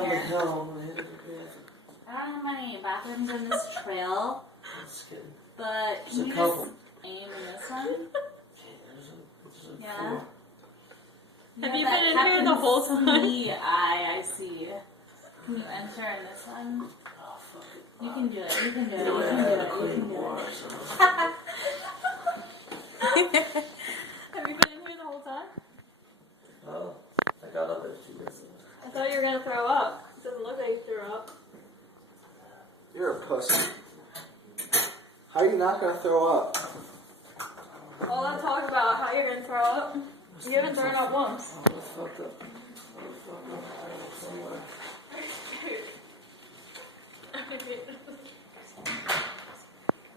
down the here. hill and hit it again. I don't have many bathrooms in this trail, Just kidding. but There's can a you couple. just aim in this one? Okay, there's a Yeah. 4. Have you that been in here the whole time? Captain I see. Can you enter in this one? Oh, fuck it. You can do it. You can do it. You You know, I can do had it. a You clean can do war, it. so. Have you been in here the whole time? Oh, I got up at 2 minutes. I thought you were gonna throw up. It doesn't look like you threw up. You're a pussy. How are you not gonna throw up? All that talk about how you're gonna throw up. You haven't thrown up once. I was fucked up. I was fucked up somewhere.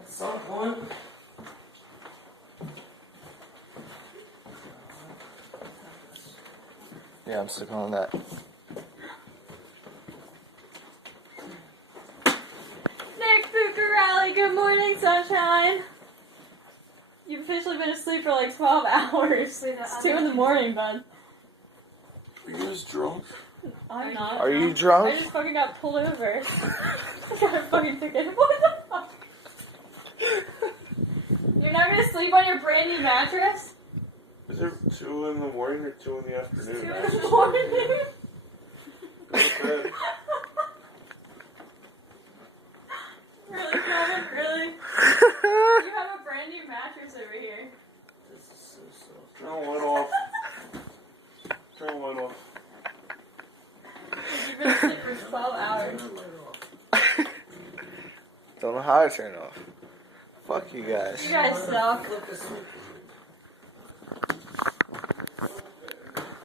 At some point. Yeah, I'm sticking on that. Nick Bucarelli, good morning, sunshine. You've officially been asleep for like 12 hours. It's 2 in the morning, bud. Are you guys drunk? I'm not. Are you I drunk? just fucking got pulled over. I got a fucking ticket. What the fuck? You're not gonna sleep on your brand new mattress? Is it 2 in the morning or 2 in the 2 afternoon? in the morning? Good. Really, Kevin? Really? You have a brand new mattress over here. This is so soft. Turn the light off. Turn the light off. You've been asleep for 12 hours. Turn the light off. Don't know how to turn it off. Fuck you guys. You guys suck. Look this way.